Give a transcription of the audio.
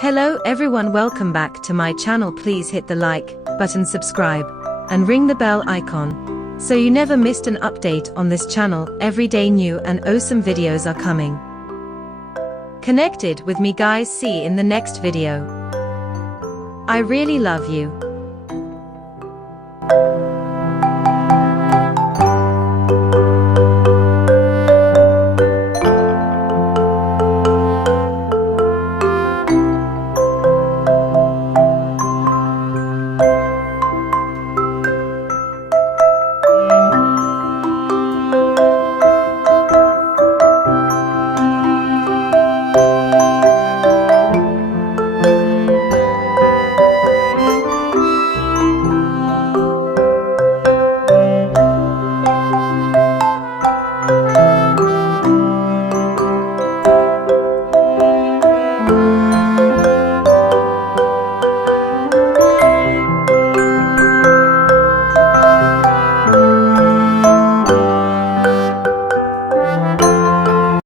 Hello everyone, welcome back to my channel. Please hit the like button, subscribe, and ring the bell icon so you never missed an update on this channel. Every day new and awesome videos are coming. Connected with me guys, see in the next video. I really love you.